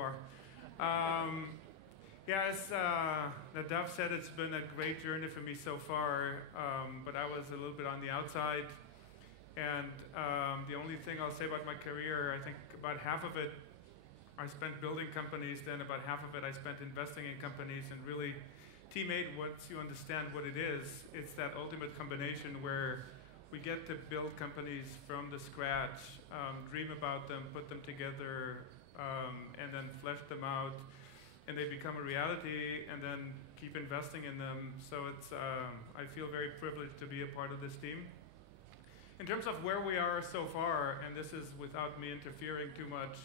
bar. Yeah, as Nadav said, it's been a great journey for me so far, but I was a little bit on the outside. And the only thing I'll say about my career, I think about half of it I spent building companies, then about half of it I spent investing in companies, and really Team8, once you understand what it is, it's that ultimate combination where we get to build companies from the scratch, dream about them, put them together, and then flesh them out, and they become a reality, and then keep investing in them. So it's, I feel very privileged to be a part of this team. In terms of where we are so far, and this is without me interfering too much,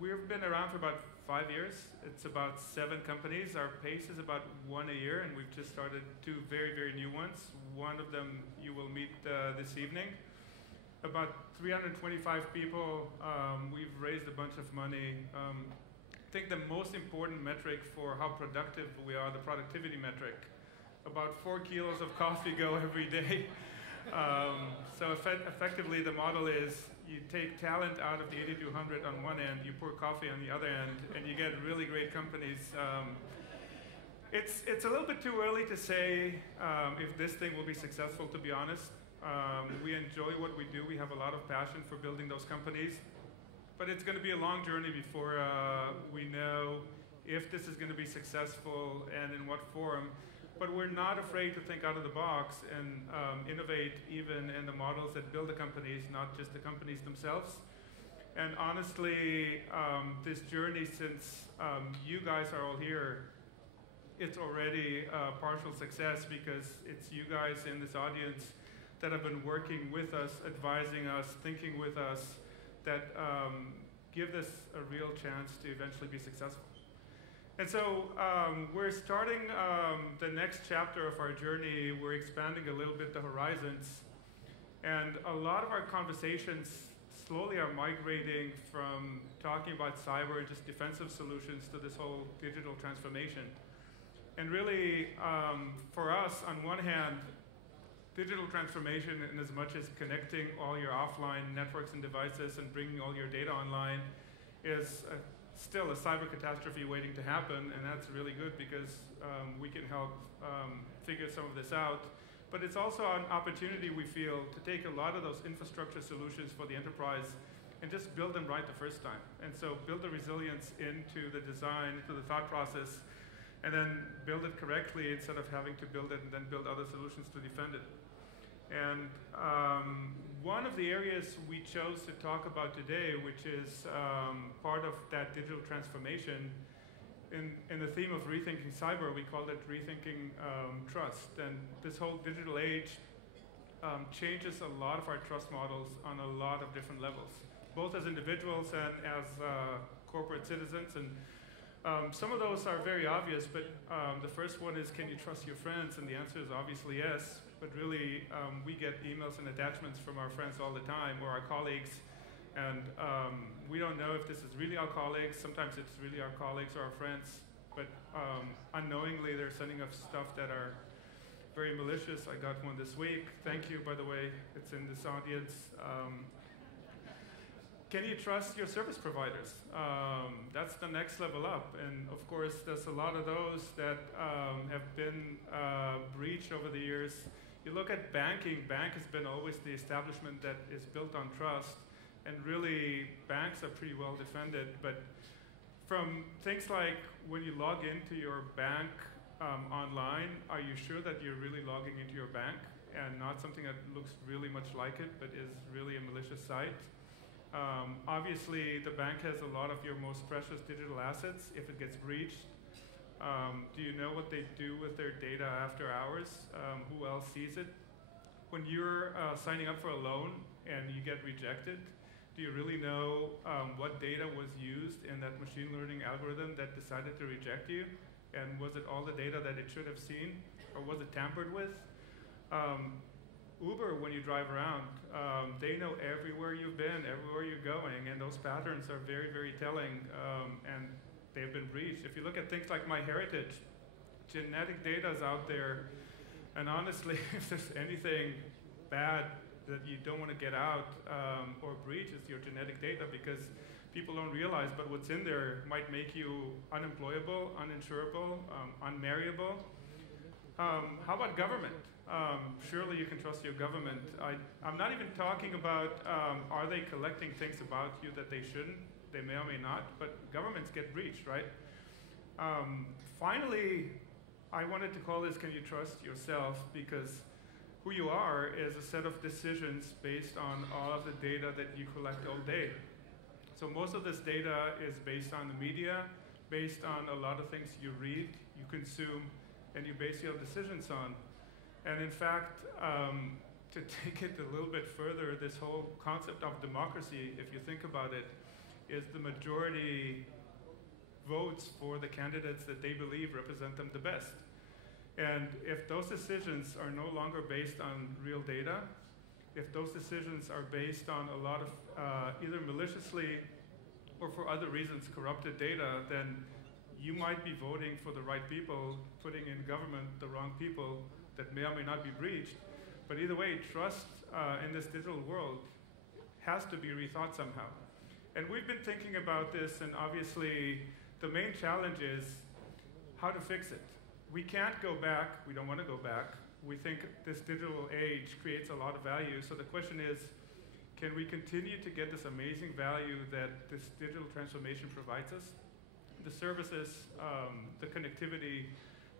we've been around for about 5 years. It's about 7 companies. Our pace is about 1 a year, and we've just started 2 very, very new ones. One of them you will meet this evening. About 325 people. We've raised a bunch of money. I think the most important metric for how productive we are, the productivity metric. About 4 kilos of coffee go every day. So effectively the model is you take talent out of the 8200 on one end, you pour coffee on the other end, and you get really great companies. It's a little bit too early to say if this thing will be successful, to be honest. We enjoy what we do. We have a lot of passion for building those companies. But it's going to be a long journey before we know if this is going to be successful and in what form. But we're not afraid to think out of the box and innovate even in the models that build the companies, not just the companies themselves. And honestly, this journey, since you guys are all here, it's already a partial success because it's you guys in this audience that have been working with us, advising us, thinking with us, that give this a real chance to eventually be successful. And so we're starting the next chapter of our journey. We're expanding a little bit the horizons. And a lot of our conversations slowly are migrating from talking about cyber and just defensive solutions to this whole digital transformation. And really, for us, on one hand, digital transformation, in as much as connecting all your offline networks and devices and bringing all your data online, is still a cyber catastrophe waiting to happen, and that's really good because we can help figure some of this out. But it's also an opportunity, we feel, to take a lot of those infrastructure solutions for the enterprise and just build them right the first time. And so build the resilience into the design, into the thought process, and then build it correctly instead of having to build it and then build other solutions to defend it. And one of the areas we chose to talk about today, which is part of that digital transformation, in the theme of rethinking cyber, we called it Rethinking Trust. And this whole digital age changes a lot of our trust models on a lot of different levels, both as individuals and as corporate citizens. And some of those are very obvious, but the first one is, can you trust your friends? And the answer is obviously yes. But really, we get emails and attachments from our friends all the time, or our colleagues, and we don't know if this is really our colleagues. Sometimes it's really our colleagues or our friends, but unknowingly they're sending us stuff that are very malicious. I got one this week. Thank you, by the way. It's in this audience. Can you trust your service providers? That's the next level up. And of course, there's a lot of those that have been breached over the years. You look at banking, bank has been always the establishment that is built on trust. And really, banks are pretty well defended. But from things like when you log into your bank online, are you sure that you're really logging into your bank and not something that looks really much like it, but is really a malicious site? Obviously, the bank has a lot of your most precious digital assets. If it gets breached, do you know what they do with their data after hours? Who else sees it? When you're signing up for a loan and you get rejected, do you really know what data was used in that machine learning algorithm that decided to reject you? And was it all the data that it should have seen? Or was it tampered with? Uber, when you drive around, they know everywhere you've been, everywhere you're going, and those patterns are very, very telling, and they've been breached. If you look at things like MyHeritage, genetic data is out there, and honestly, if there's anything bad that you don't want to get out or breach, it's your genetic data, because people don't realize, but what's in there might make you unemployable, uninsurable, unmarriable. How about government? Surely you can trust your government. I'm not even talking about are they collecting things about you that they shouldn't. They may or may not, but governments get breached, right? Finally, I wanted to call this Can You Trust Yourself? Because who you are is a set of decisions based on all of the data that you collect all day. So most of this data is based on the media, based on a lot of things you read, you consume, and you base your decisions on. And in fact, to take it a little bit further, this whole concept of democracy, if you think about it, is the majority votes for the candidates that they believe represent them the best. And if those decisions are no longer based on real data, if those decisions are based on a lot of either maliciously or for other reasons corrupted data, then you might be voting for the right people, putting in government the wrong people that may or may not be breached. But either way, trust in this digital world has to be rethought somehow. And we've been thinking about this, and obviously the main challenge is how to fix it. We can't go back, we don't want to go back. We think this digital age creates a lot of value, so the question is, can we continue to get this amazing value that this digital transformation provides us? The services, the connectivity,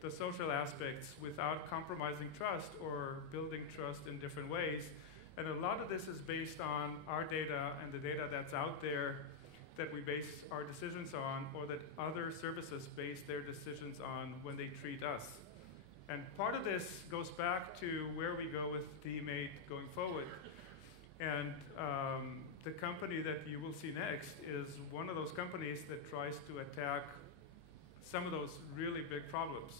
the social aspects, without compromising trust or building trust in different ways. And a lot of this is based on our data and the data that's out there that we base our decisions on, or that other services base their decisions on when they treat us. And part of this goes back to where we go with Team8 going forward. And the company that you will see next is one of those companies that tries to attack some of those really big problems.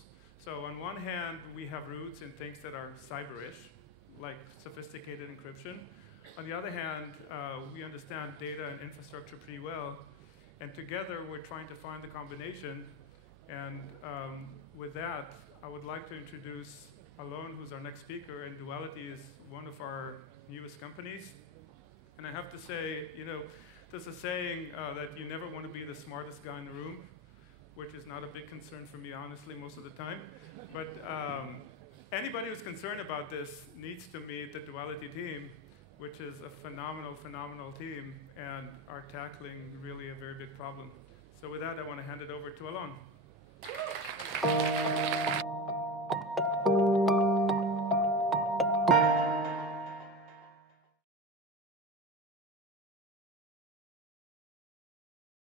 So on one hand, we have roots in things that are cyber-ish, like sophisticated encryption. On the other hand, we understand data and infrastructure pretty well. And together, we're trying to find the combination. And with that, I would like to introduce Alon, who's our next speaker. And Duality is one of our newest companies. And I have to say, you know, there's a saying that you never want to be the smartest guy in the room, which is not a big concern for me, honestly, most of the time. But anybody who's concerned about this needs to meet the Duality team, which is a phenomenal, phenomenal team, and are tackling really a very big problem. So with that, I want to hand it over to Alon.